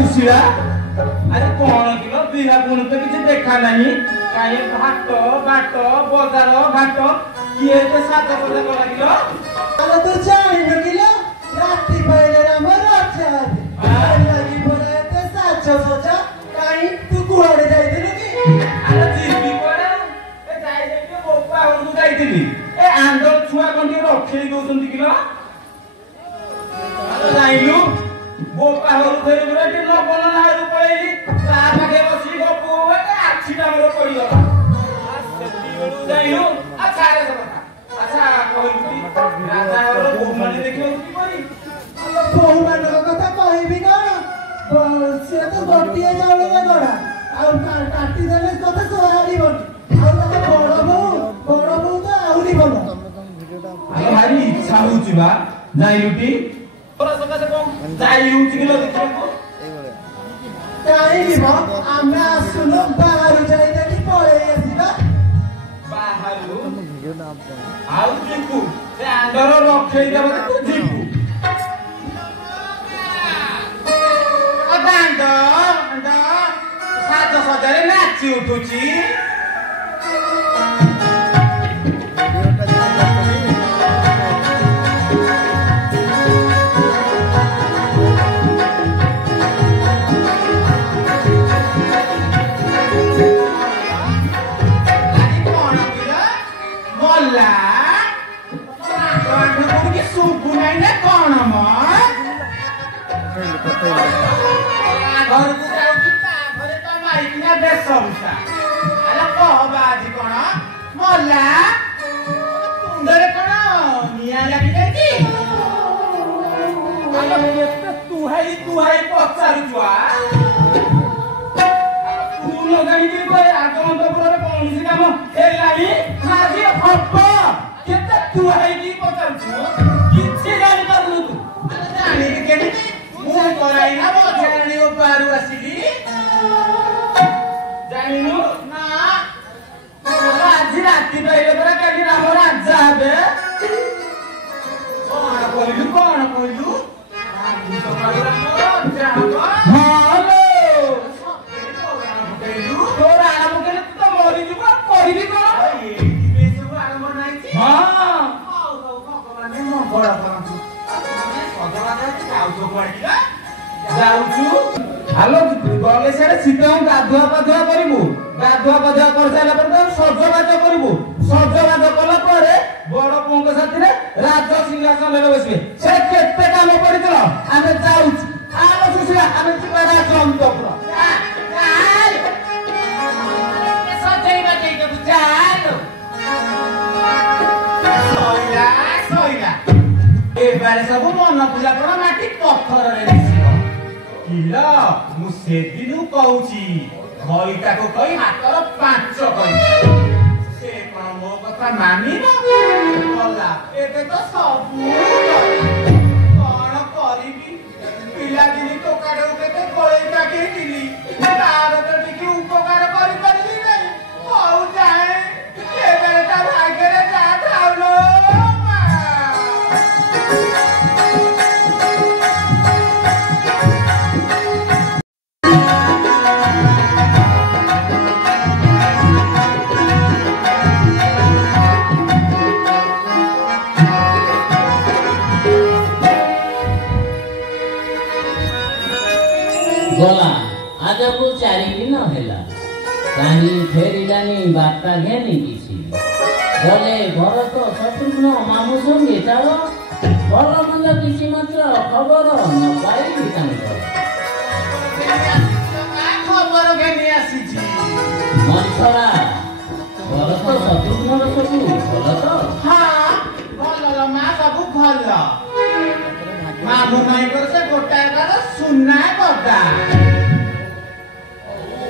सुशीला आज कौन किलो बिना गुण तो किसी देखा नहीं कहीं भाट बाट बजार घाट किए तो सात बजे करा किलो अरे तू जानी न किलो रात्रि पहले रामर अच्छा लगी पड़े तो साचो सोचा कहीं तू कुआड़े जाइथिलु की अरे जीबी कोड़े ए जाई के बोपा और जाइथिली ए आंदो छुआ कोंटी रखेई गउसंती किलो अरे जाइलु बोपा और फेर गुरा के न बन ना रु पळेली ता पाखे बसी गपु ए आछीटा मोर पड़ी गला आ सेती बेलु जाइलु अच्छा रे सब अच्छा कहलुती राजा और बोम माने देखियो की करी बहु मान कथा कहबी कौन से तो गोटिए जाउले रे गड़ा आ काटी देले कथा सोहारी बन आ बड़ बहु तो आउरी बन अरे भारी इच्छा होची बा जाइलुटी तोरा सकासे कोन जाई होची किलो देखो काई बा आमे आसुनो बाहर जाई देखि पळे आसीबा बाहरु आउ जिकु से आंडर रखेई देबा तू जिकु अदांड अंड सात सजारे नाची उठुची घर को जाउची ता घरे त माइकिना बेसमसा अला कहबाजी कोन मोला तुंदरे कोन निया लागि जाई अला केते तू हाई पचारु जुआ तू लगाई दे को आगमनपुर रे कोनसी काम हेलानी माजी हप केते तू हाई दी पचारु छु किछि जानि पारु तू अला जानि के केनी मु कराई ना मो जानि ओ पारु आसीली जानिनु ना आज राती पहिले परा काली राम राजा हेबे कोन कहलु आज सकाळी राम जाबो हालो तोरा आराम केले तू तो मरि जीव कहिबी कोन ए सब आराम नाही छी हां भगवान मो बड़ा पाछु हेलो गले से शीतम गाधुआ पाधुआ करू गाधुआ पाधुआ कर सारा पर सजबाज करू सजबाज कला परे बड़ पुओ साथी राज सिंहासन में बसबे से केते काम पड़ितल आमे जाऊ आलो सुशीला आमे चिपारा चंदपुर चाल सजई बाजई के बुझालो सोइला ए बारे सब मन पूजा पड़ा माटी पत्थर रे दिसियो किला मु से दिनु कहूची खइटा को कहि हातर पांच कहि से कोन मो कथा मानी न बोला एते तो सब कोन करिबी पिला दिनी तो काडो केते कोइटा के दिली तार तो टिकी उपकार करि परिबी नै कहू जाए ए बेरे ता भागे रे जा थाउलो गला आज को 4 दिन हैला कानी फेरिलानी बार्ता घेनी किसी गले भरत शत्रुघ्न मामू संगे चालो भल मंद किसी मात्र खबर न पाई तांकर खबर घेनी आसीची मंथरा भरत शत्रुघ्न सब भल तो हां भल मा सब भल मामू माई कर से गोटा का सुन्ना करदा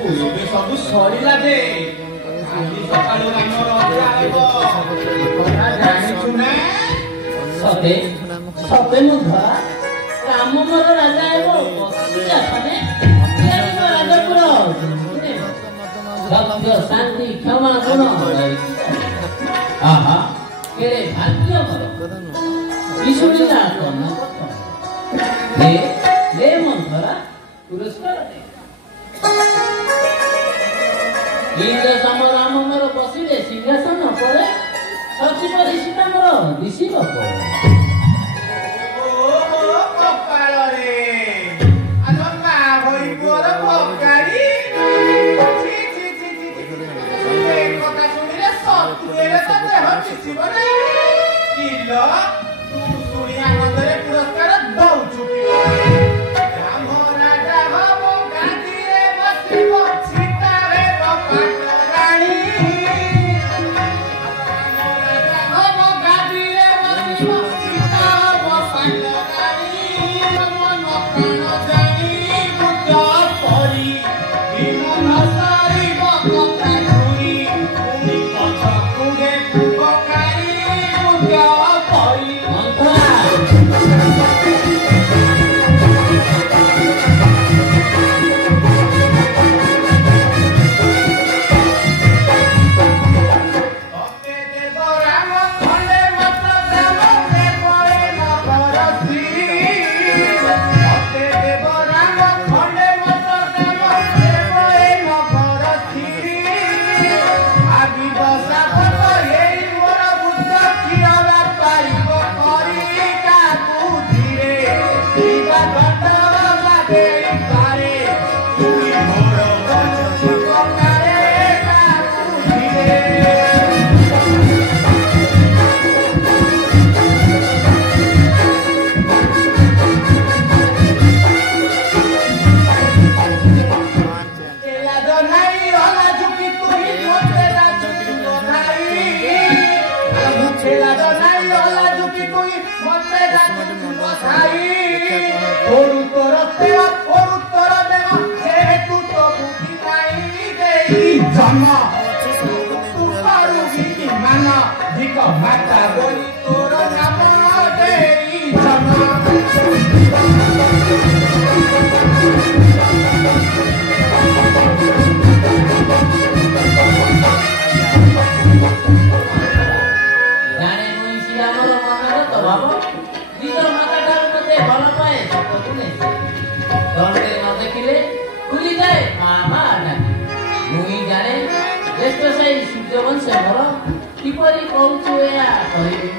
ओबे सब सरीला दे आदि सकाळो रामर आइबो गोटा जानि सुने सते सते मुधा राम मोर राजा आइबो बसिया तने ये राजपुर भक्त शांति क्षमा गुण आहा केरे भाग्य मोर विष्णुला कोन ले ले मंथरा ପୁରସ୍କାର ଇନ୍ଦ୍ର ସମରାମ ମୋର ବସିଲେ ସିଂହାସନ ପରେ ସଚିବ ଋଷିଟା ମୋର ଦିଶିବ ପରେ କପାଳରେ ଆଲୋ ମା ଭଇ ମୋର ଭଗାଡ଼ି କଥା ଶୁଣିଲେ ଶତ୍ରୁରେ ତ ଦେହ ମିଶିବ ନାହିଁ କିଲ ତୁ ଶୁଣି ଆନନ୍ଦରେ ପୁରସ୍କାର ଦଉଛୁ ରାମ ରାଜା ହବ ଗାଦିରେ ବସିବ ସୀତା ହେବ ପାଟରାଣୀ ହବ ଗାଦିରେ ବସିବ ସୀତା ହେବ ପାଟରାଣୀ ମନ ପ୍ରାଣ ଜାଣି ବୁଝ ପରି ବିମନ ସାରିବ କଥା ଝୁରି ପୁଣି ପଛକୁ गे ପକାଇ ବୁଝ ପରି माता बोली तोर नाम देई जन्म ଜାଣେ ମୁଇଁ ଶ୍ରୀରାମର ମନର ତ ଭାବ ନିଜ ମାତାଠାରୁ ମତେ ଭଲ ପାଏ ସତକୁ ନେଇ ଦଣ୍ଡରେ ନ ଦେଖିଲେ ଭୁଲିଯାଏ ମା ମା ଡାକି ମୁଇଁ ଜାଣେ ଜ୍ୟେଷ୍ଠ ସାହି ସୂର୍ଯ୍ୟବଂଶ ମୋର କିପରି କହୁଛୁ ଏହା କହିବି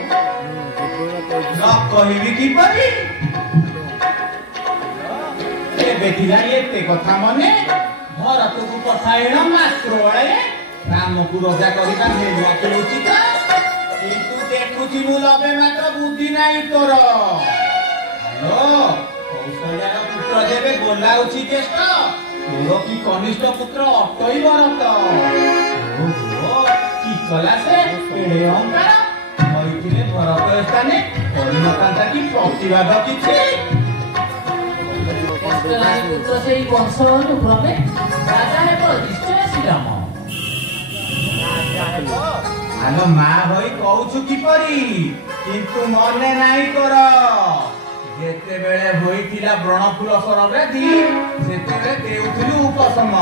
ନ କହିବି କିପରି ଏବେ ଥିଲା ଏତେ କଥା ମନେ ଭରତକୁ ପଠାଇଣ ମାତ୍ର ବେଳେ ରାମକୁ ରଜା କରିବା ହେବାକୁ ଉଚିତ କିନ୍ତୁ ଦେଖୁଛି ମୁଁ ଲବେ ମାତ୍ର ବୁଦ୍ଧି ନାହିଁ ତୋର କୌଶଲ୍ୟାର ପୁତ୍ର ଯେବେ ବୋଲାଉଛି ଜ୍ୟେଷ୍ଠ ତୋର କି କନିଷ୍ଠ ପୁତ୍ର ଅଟଇ ଭରତ কি কলা সে এড়ে অঙ্কার হইছিলে ভরত স্থানে পরিণতান্তা কি প্রতিবাদ কিছু পুত্র সেই বংশ অনুক্রমে রাজা ହେବ ନିଶ୍ଚୟ ଶ୍ରୀରାମ আলো মা হই কହୁଛୁ কিপরি কিন্তু মনে নাই তোর যেতেবেলে হইଥିଲା ব্রণফুল সরব্রাধি সেতেবে দেউଥିଲୁ ଉପଶମ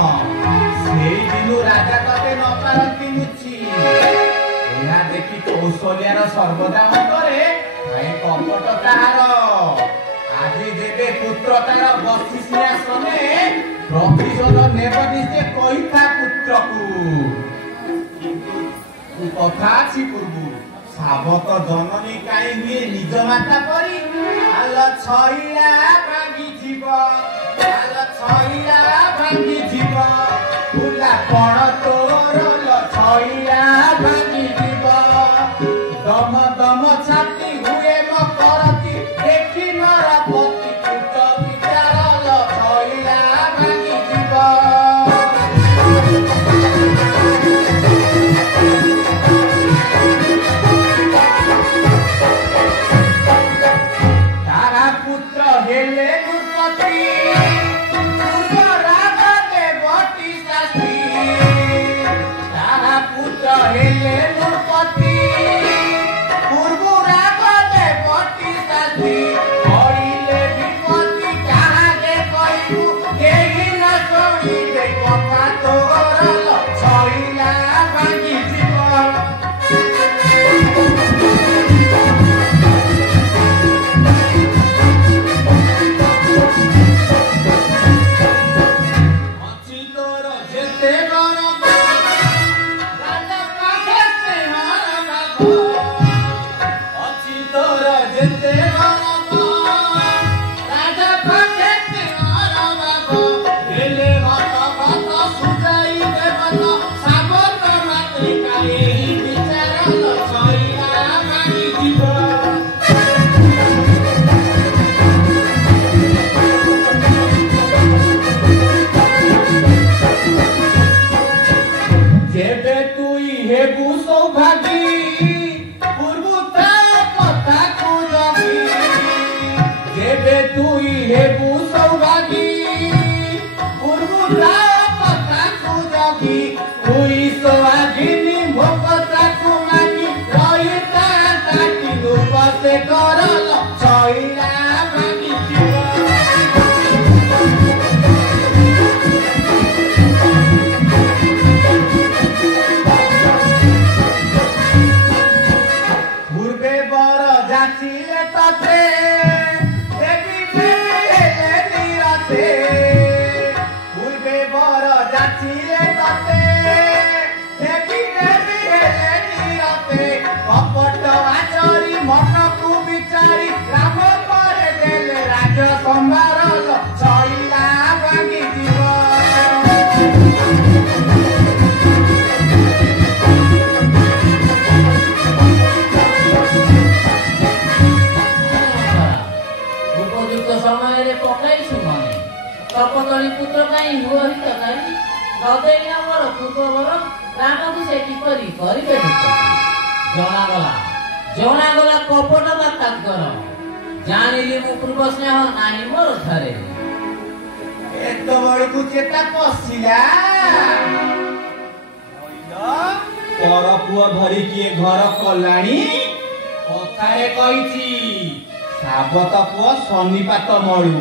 সেই দিনু রাজা ততে ন পারନ୍ତି মুছি ଏହା ଦେଖି କୌଶଲ୍ୟାର ସର୍ବଦା ଅନ୍ତରେ ଭାଇ କପଟ ତାହାର ଆଜି ଯେବେ ପୁତ୍ର ତାର ବସି ସିଂହାସନେ ପ୍ରତିଶୋଧ ନେବ ନିଜେ କହିଥା ପୁତ୍ରକୁ କିନ୍ତୁ କଥା ଅଛି ପୂର୍ବୁ ସାବତ ଜନନୀ କାହିଁ ହୁଏ ନିଜ ମାତା ପରି ଆଲ ଛଇଲା ଭାଙ୍ଗିଯିବ ଫୁଲା କଣ ତୋର ଛଇଲା ଭାଙ୍ଗିଯିବ ଦମ ଦମ ଛାତି ହୁଏ ମକରତି ଦେଖି ନର ପତି ପୁଟ ବିଚାର ଛଇଲା ଭାଙ୍ଗିଯିବ ତାରା ପୁତ୍ର ହେଲେ ନୃପତି ପୂର୍ବ ରାଗ ଦେବତୀ पूर्वे कर चैला पूर्वे बर जाचिले तते पूर्वे बर जाचिले तते कपट आचरी मनकु बिचारी राम परे देले राज संभार चैला भांगी जीव उपयुक्त समय पकाइछु मने कपतली पुत्र काई हुआ हित काई गदैया मोर पूर्ववर रामକୁ ସେ କିପରି କରିବେ ଜଣାଗଲା କପଟତା ତାଙ୍କର ଜାଣିଲି ମୁଁ ପୂର୍ବ ସ୍ନେହ ନାହିଁ ମୋର ଥରେ ଏତେବେଳକୁ ଚେତା ପଶିଲା ପର ପୁଅ ଧରି କିଏ ଘର କଲାଣି କଥାରେ କହିଛି ସାବତ ପୁଅ ଶନିପାତ ମଳୁ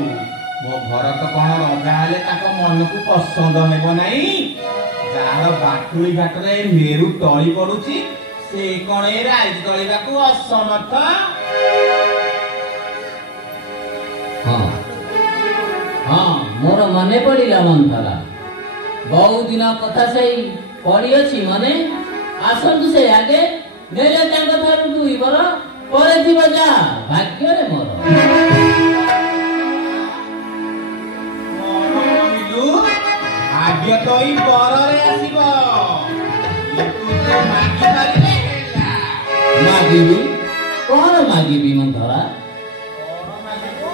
ମୋ ଭରତ କଣ ରଜା ହେଲେ ତାଙ୍କ ମନକୁ ପସନ୍ଦ ହେବ ନାହିଁ ଯାହାର ବାଟୁଳି ଘାଟରେ ମେରୁ ଟଳି ପଡୁଛି ସେ କଣ ଏ ରାଇଜ ତଳିବାକୁ ଅସମର୍ଥ ହଁ ମୋର ମନେ ପଡ଼ିଲା ମନ୍ଥରା ବହୁ ଦିନ କଥା ସେଇ ପଡ଼ିଅଛି ମନେ ଆସନ୍ତୁ ସେ ଆଗେ ନେଲେ ତାଙ୍କ ଠାରୁ 2 ବର ପରେ ଥିବ ଯା ଭାଗ୍ୟରେ ମୋର ଭାଗ୍ୟ ତ ଏଇ ବରରେ ଆସିବ ମାଗି ପାରିଲେ ହେଲା ମାଗିବି କଣ ମାଗିବି ମନ୍ଥରା କଣ ମାଗିବୁ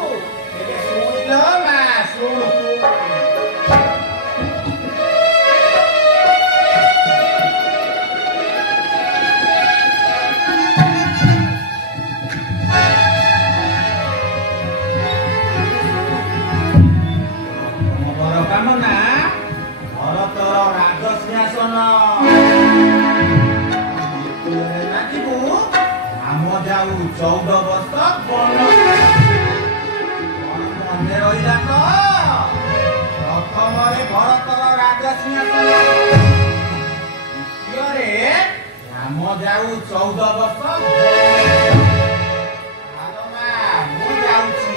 ଏବେ ଶୁଣିଲ ମା ଶୁଣୁ ଯାଉ 14 ବର୍ଷ ମନେ ରହିଲା ତ ପ୍ରଥମରେ ଭରତର ରାଜସିଂହାସନ ଦ୍ୱିତୀୟରେ ରାମ ଯାଉ 14 ବର୍ଷ ମୁଁ ଯାଉଛି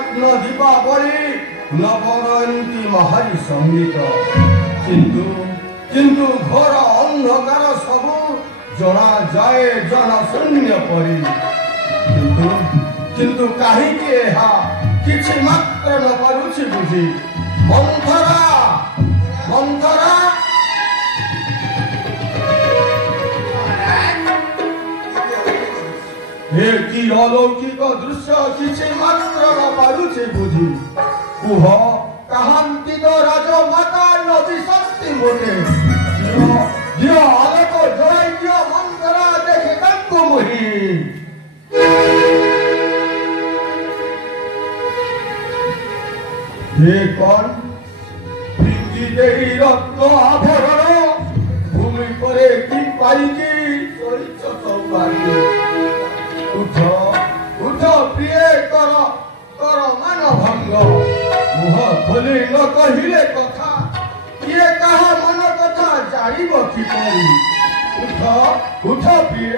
রত্ন দীপাবলী নবরন্তী মহারি সঙ্গীত কিন্তু কিন্তু ঘোর অন্ধকার সবু জনা যায় জনশূন্য পরি কিন্তু কিন্তু কাহিকি ଏହା କିଛି ମାତ୍ର ନ ପାରୁଛି ବୁଝି ମନ୍ଥରା ମନ୍ଥରା ଏ କି ଅଲୌକିକ ଦୃଶ୍ୟ କିଛି ମାତ୍ର ନ ପାରୁଛି ବୁଝି କୁହ କାହାନ୍ତିକ ରାଜମାତା ନଦୀ ଶକ୍ତି ମୋଟେ ଝିଅ ଆଲୋକ ଜଳାଇ ଦିଅ ମନ୍ଥରା ଦେଖେ ତାଙ୍କୁ ମୋହି ये कौन पिंजी देही रत्न आभरण भूमि परे की पाइकी सरिच सौभाग्य उठ उठ प्रिय कर कर मान भंग मुह खोली न कहिले कथा किए कहा मन कथा जानिब किपरि उठ उठ प्रिय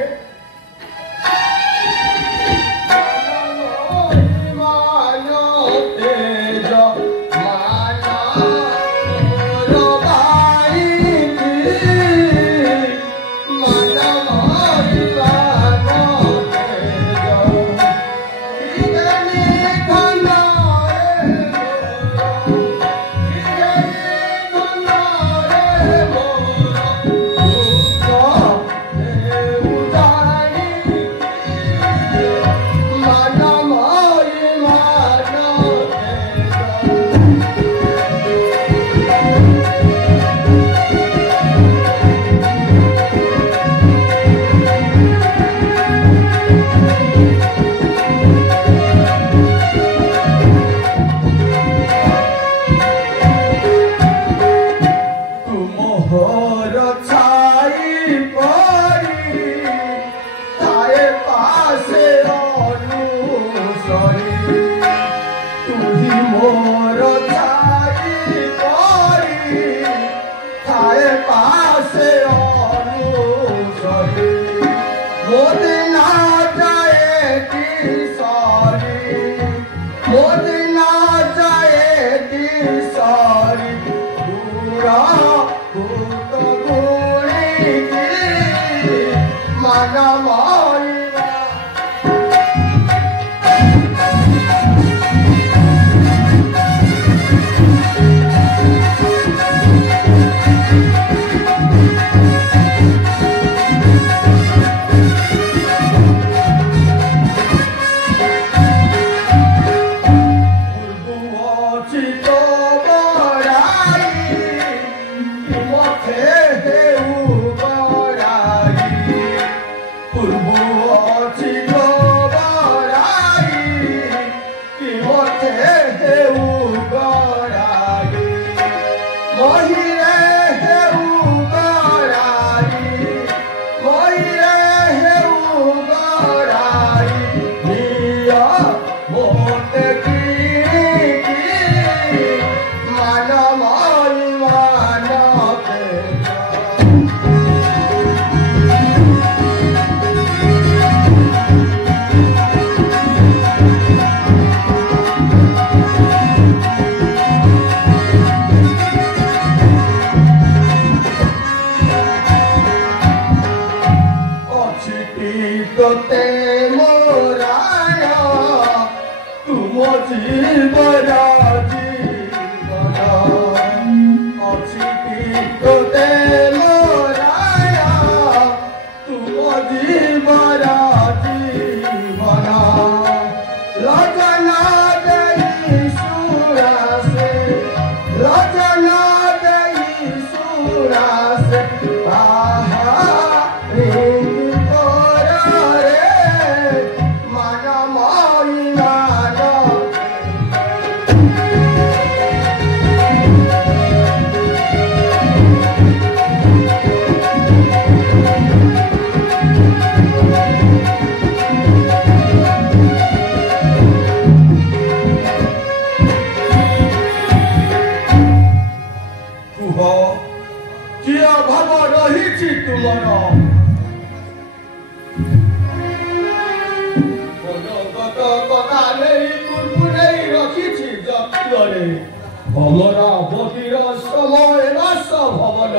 ଅମରାବତୀର ସମୟ ବାସ ଭବନ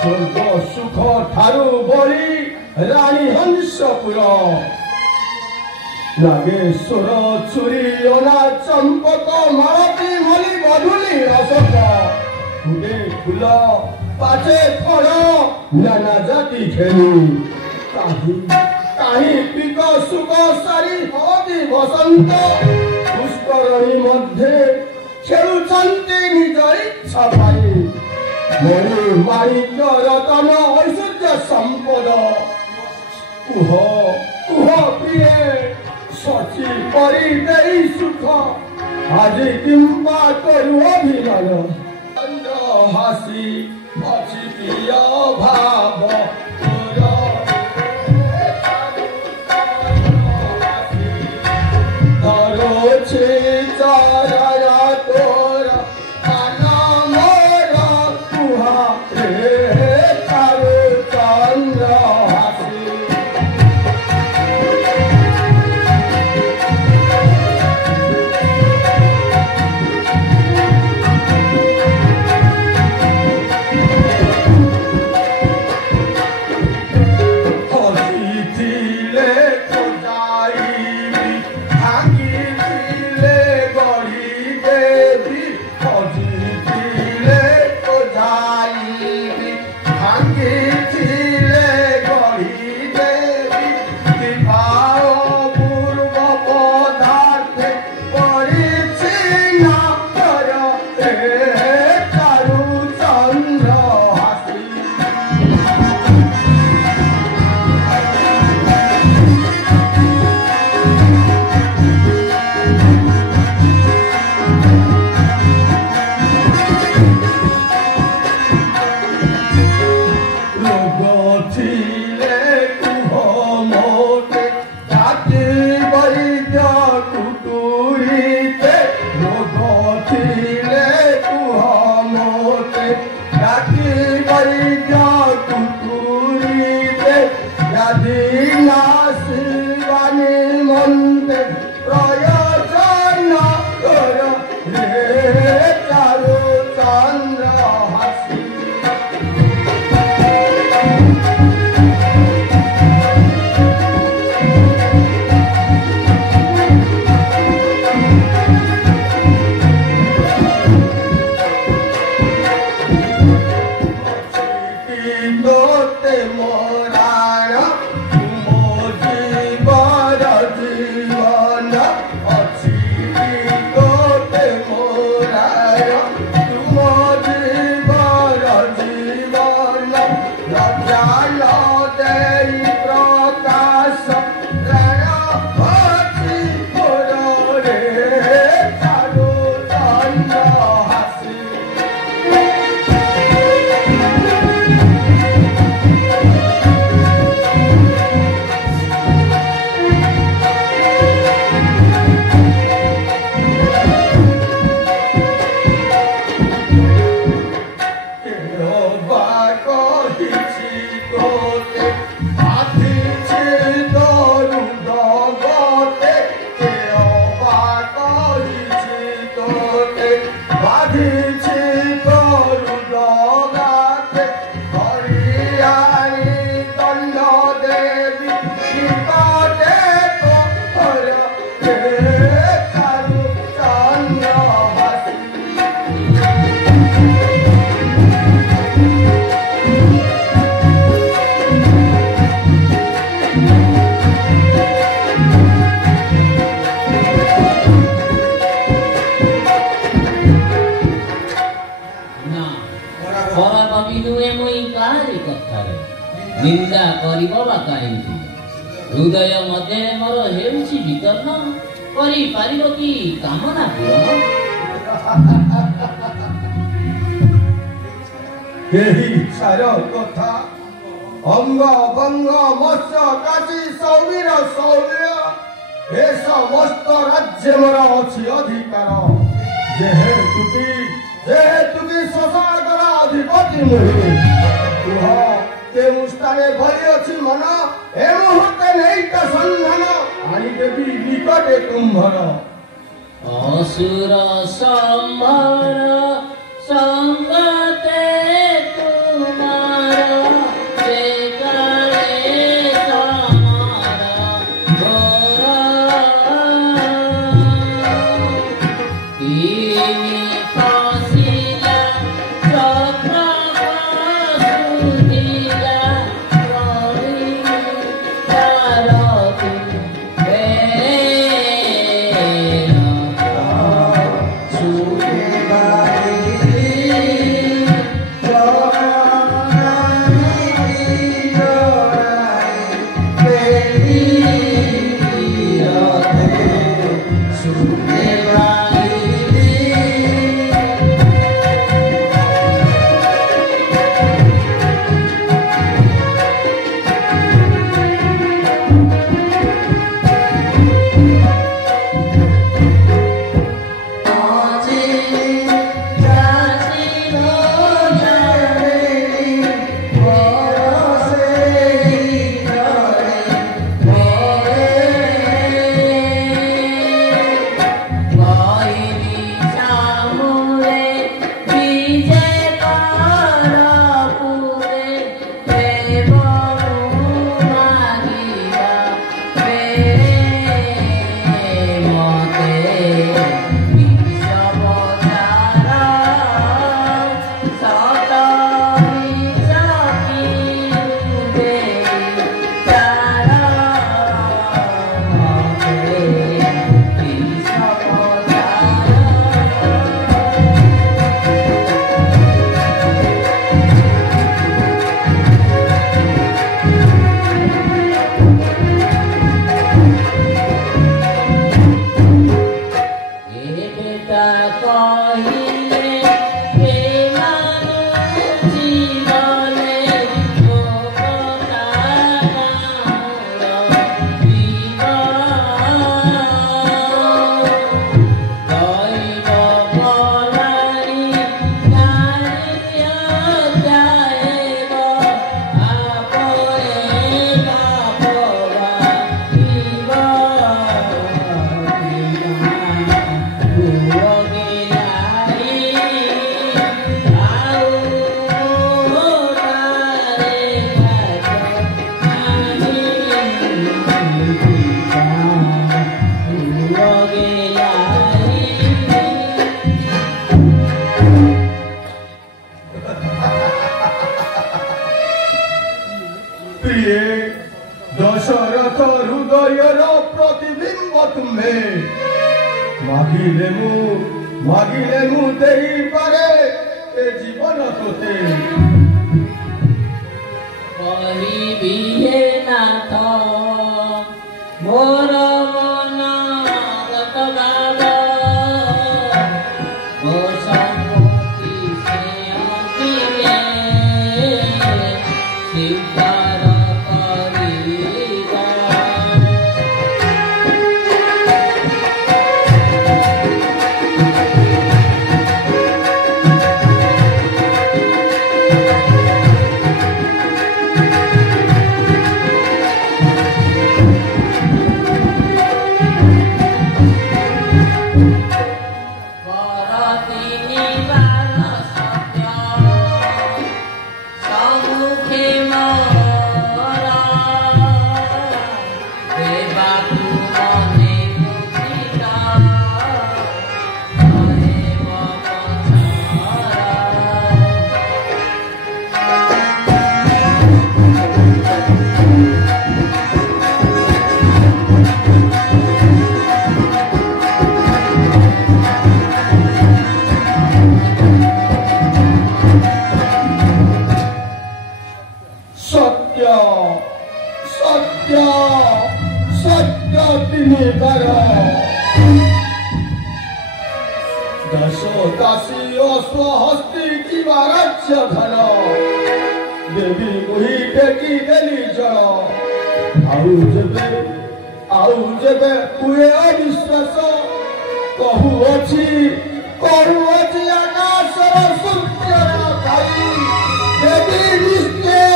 ସ୍ୱର୍ଗ ସୁଖ ଠାରୁ ବଳି ରାଣୀ ହଂସପୁର ନାଗେଶ୍ୱର ଚୁରି ଅନା ଚମ୍ପକ ମାଳତୀ ମଲି ମଧୁଲି ଅଶୋକ ଫୁଟେ ଫୁଲ ପାଚେ ଫଳ ନାନା ଜାତି ଘେନି କାହିଁ ପିକ ସୁକ ସାରି ହଳଦୀ ବସନ୍ତ ପୁଷ୍କରଣୀ ମଧ୍ୟରେ ଖେଳୁଛନ୍ତି ନିଜ ଇଚ୍ଛା ପାଇଁ ମଣି ମାଣିକ୍ୟ ରତନ ଐଶ୍ୱର୍ଯ୍ୟ ସମ୍ପଦ କୁହ କୁହ ପ୍ରିୟେ ସଚି ପରି ଦେଇ ସୁଖ ଆଜି କିମ୍ବା କରୁ ଅଭିମାନ ଚନ୍ଦ୍ର ହାସି ଅଛି ପ୍ରିୟ ଭାବ ଧରୁଛି ଚରଣା ତୋର କାନ ମୋର କୁହ ରେ ଚାରୁ ଚନ୍ଦ୍ର ହାସି निंदा करिबला काहिंकी हृदय मध्य मोर हेउछि विकर्ण करि पारिबो कि कामना पूर्ण एही सार कथा अंग भंग मत्स्य काशी सौवीर सौर्य ए समस्त राज्य मोर अछि अधिकार जेहेतु कि संसार अधिपति मुहि कुह केउ स्थाने भरी अछि मन ए मुहूर्ते नहीं तो संधान आनी देवी निकटे तुम्भर असुर संभर संगते तुम्हार से काले समार घोर इनी फसिला चक्र सुधिला करी चारती दशरथ हृदयर प्रतिबिंब तुम्हे मागिले मु देई पारे ए जीवन तोते कहबी हे नाथ मोर मन गत गाल ମୋ ସମ୍ପତ୍ତି ସେ ଅଣ୍ଟିଲେ ସ୍ୱୀକାର କରିବା देवी मुही टेकी देली जल आउ जेबे हुए अविश्वास कहूअछि आकाशर सूर्यर भाई देवी निश्चय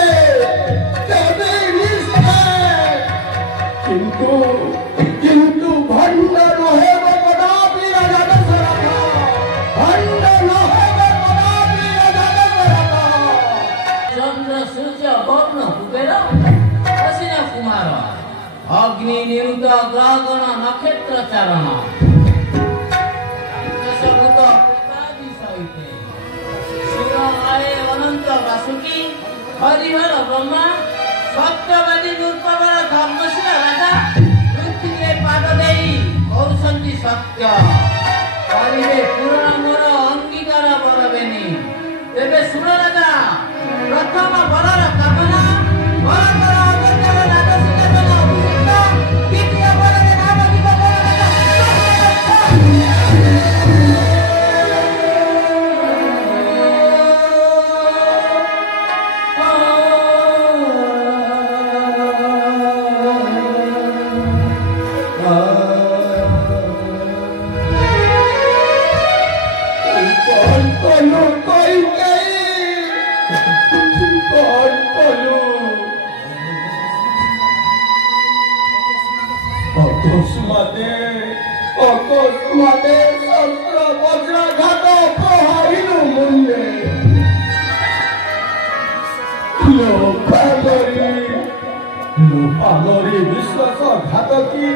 किंतु भंड नहे कदापि चंद्र सूर्य वरुण कुबेर असिन कुमार अग्नि निरुद्ध ग्रहगण नक्षत्र चारण दशभूत प्रेतादि सहिते सुर आए अनंत वासुकी हरिहर ब्रह्मा सत्यवादी दुर्पवर धर्मशील राजा पृथ्वी पाद देई करुछन्ति सत्य करिबे पूर्ण मोर अंगीकार बरबेनी तेबे सुन राजा प्रथम बरर कामना बरकर अगत्यर राजसिंहासन अभिषिक्त द्वितीय बररे नाम दिब অকস্মাতে শস্ত্র বজ্রাঘাত প্রহারিণু মুন্ডে লোপালরি বিশ্বাসঘাতকী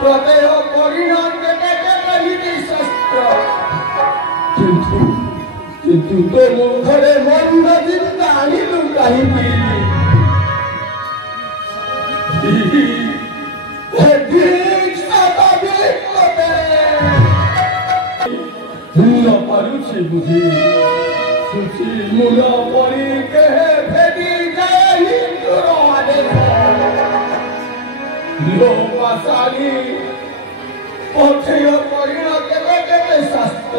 প্রদেহ পরিণাম কেটে কেটে শস্ত্র কিন্তু তো মুখরে মন্দ চিন্তা আনিলু কাহিনী পারুছি বুঝি সুচি মূল পরি কেহে ফেদি যায় হিন্দুর আদেশ লোপাশালী পথেয় পরিণ কেবে কেবে শাস্ত্র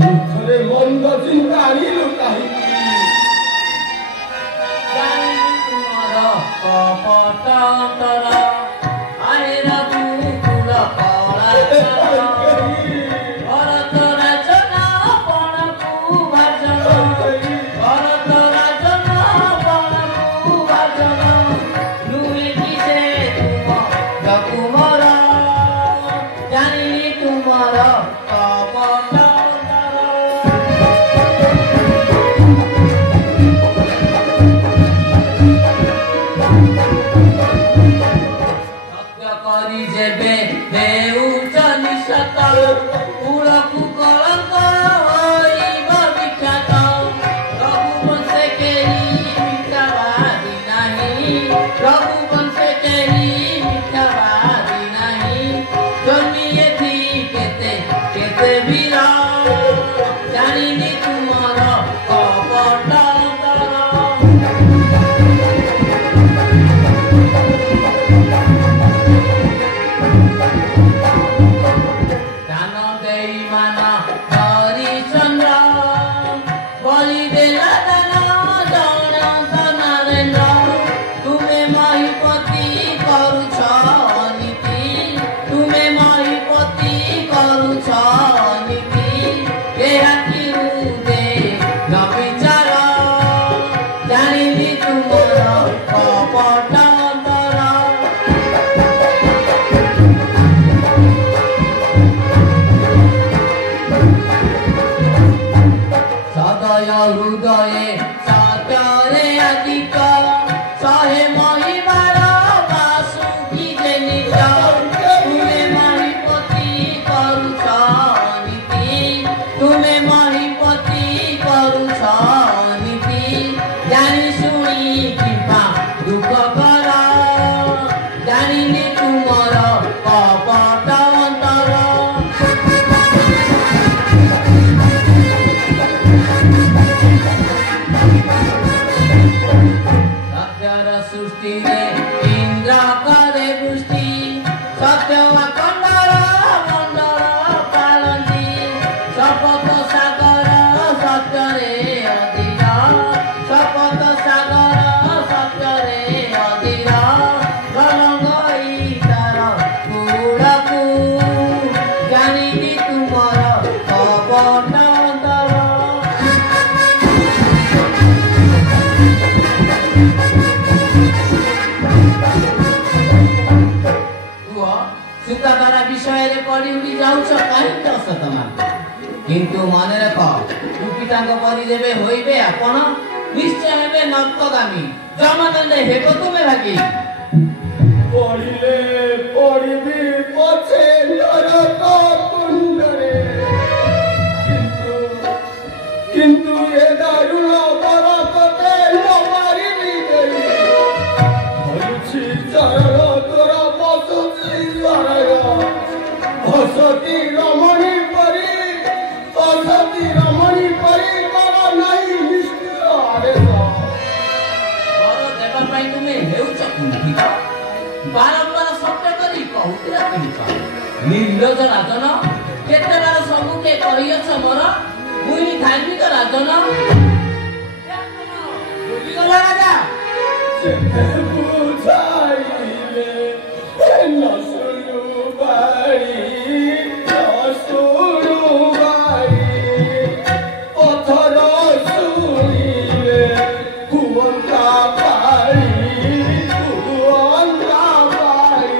মুখরে মন্দ চিন্তা আনিলু কাহিনী विषय पढ़ी उड़ी जाऊच कहीं तो सतमा किंतु मन रख ପିତାଙ୍କ ପରି ଯେବେ ହୋଇବେ ଆପଣ ନିଶ୍ଚୟ ହେବେ ନର୍କଗାମୀ। ଜମାନନ୍ଦେ ହେବ ତୁମେ ଭାଗି। ପଡ଼ିଲେ ପଡ଼ିବି ପଛେ ନରକ କୁଣ୍ଡରେ, କିନ୍ତୁ ଏ ଦାରୁଣ ବରକତେ ନ ମାରିବି ଦେଇ। ଧରୁଛି ଚରଣ ତୋର ବସୁଛି ଶରଣ, ବସତି ରମଣୀ ପରି କର ନାହିଁ ନିଷ୍ଠୁର ଆଦେଶ। ବର ଦେବା ପାଇଁ ତୁମେ ହେଉଛ କୁଣ୍ଠିତ, ବାରମ୍ବାର ସତ୍ୟ କରି କହୁଥିଲ କିଣିଛ। ନିର୍ଲଜ ରାଜନ କେତେବାର ସବୁକେ କହିଅଛ ମୋର, ମୁଇଁ ଧାର୍ମିକ ରାଜନ। ଭୁଲିଗଲ ରାଜା? ଯେତେ ବୁଝାଇଲେ ନ ଶୁଣୁବାଇ, ନ ଶୁଣୁବାଇ, ପଥର ଶୁଣିଲେ କୁଅନ୍ତା ପାଇ, କୁଅନ୍ତା ପାଇ।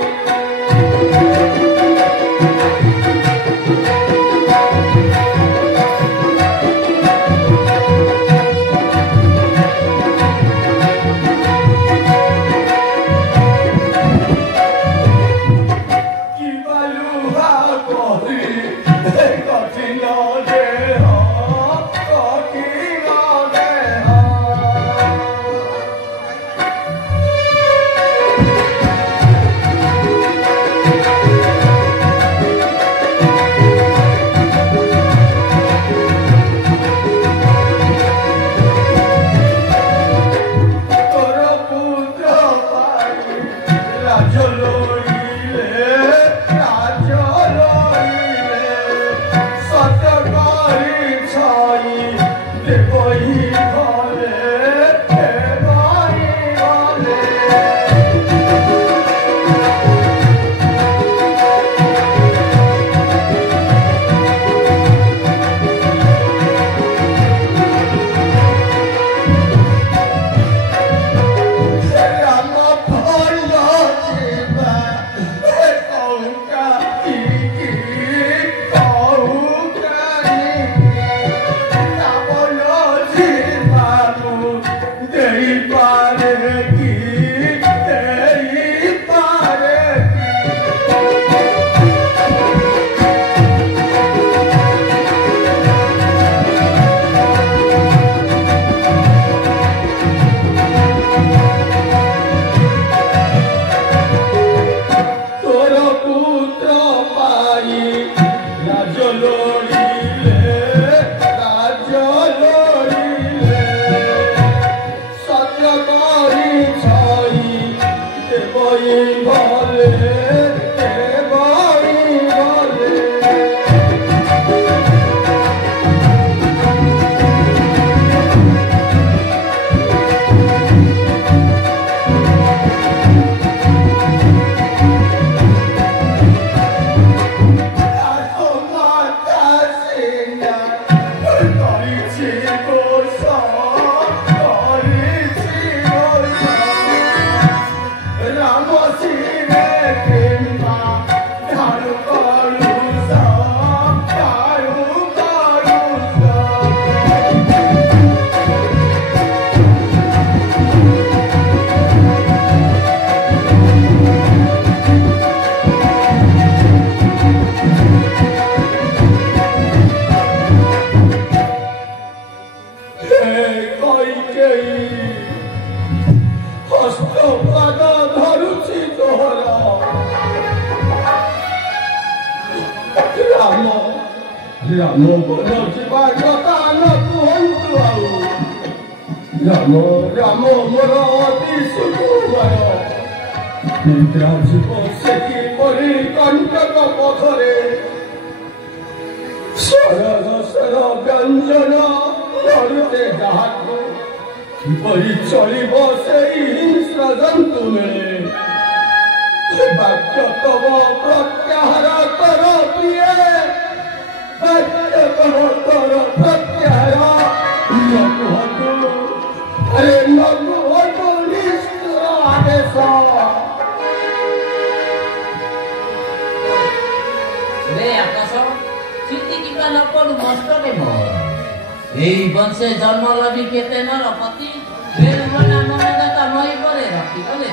এই বংশে জন্ম লবি কেতে নরপতি বেলমনা মনদাতা মই পরে রক্ষি বলে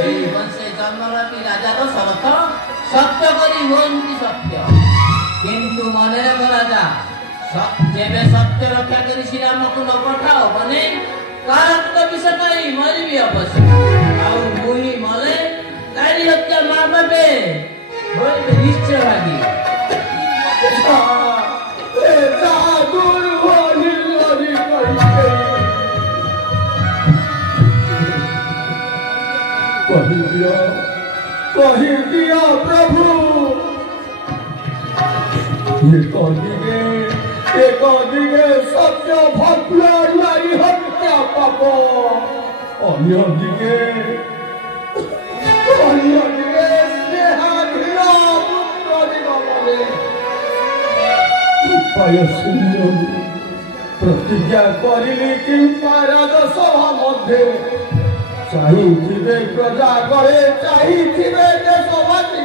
এই বংশে জন্ম লবি রাজা দশরথ সত্য করি হুঁতি সত্য কিন্তু মনে রাখ রাজা যেবে সত্য রক্ষা করি শ্রীরামକୁ ନ ପଠାଅ ବନେ କାରକ ବିଷ ପାଇଁ ମରିବି ଅବଶ୍ୟ ଆଉ ମୁହିଁ ମଲେ ନାରୀ ହତ୍ୟା ମା ପାବେ ହୋଇବେ ନିଶ୍ଚୟ ଭାଗି कही दिया प्रभु एक दिगे सत्य भक्ति नारी हत्या पाप अन्य दिगे स्नेहाधीन पुत्र जीवने उपाय शून्य प्रतिज्ञा करिली किंवा राजसभा मध्य चाहिए प्रजा गणे चाहिए देशवासी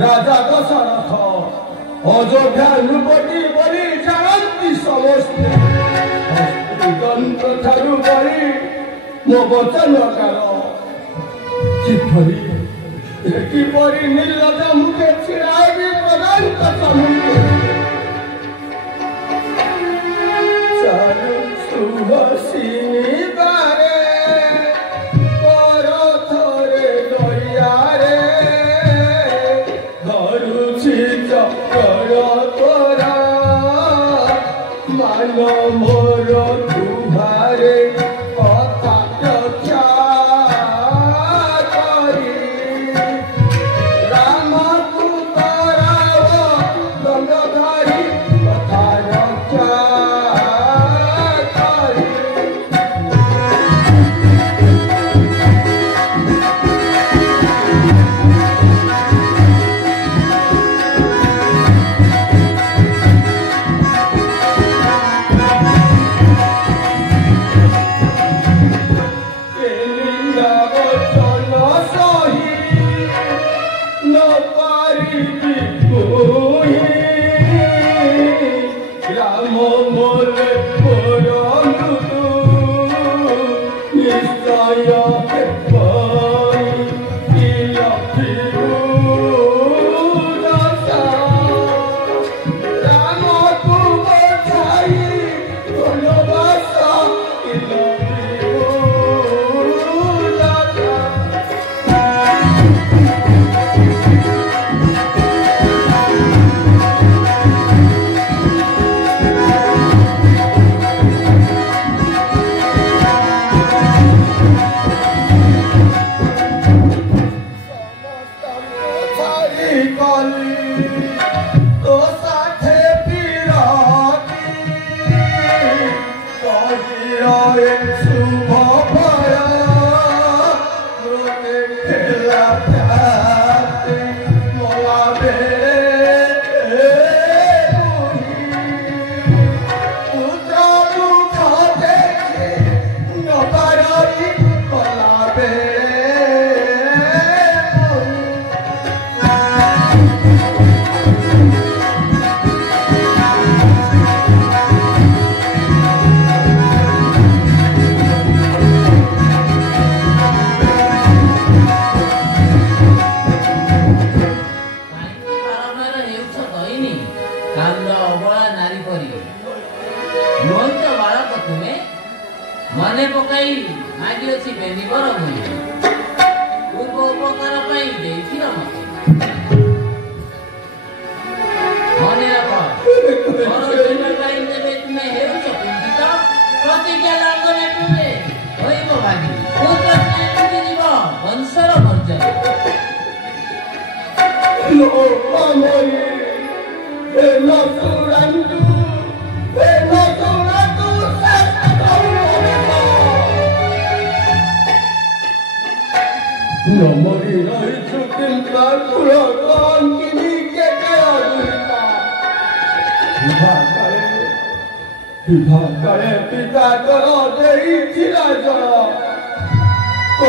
राजा दशरथ अयोध्या नृपति बलि जानती समस्ते ठारू बलि मो वचन किपरि निर्लज मुखे छिड़ाई प्रदान सुहसिनी बारे कर थरे दरियारे धरुछि चक्कर तोरा मान मोर तुहारे कथा रक्षा करी राम तू तोरा गंगाधारी कथा रक्षा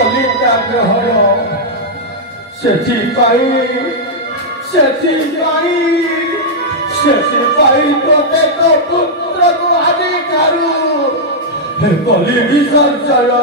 पिता करो ସେଥିପାଇଁ ପ୍ରତ୍ୟେକ ପୁତ୍ରକୁ ଆଜି କାରୁ କଲି ବିସର୍ଜନ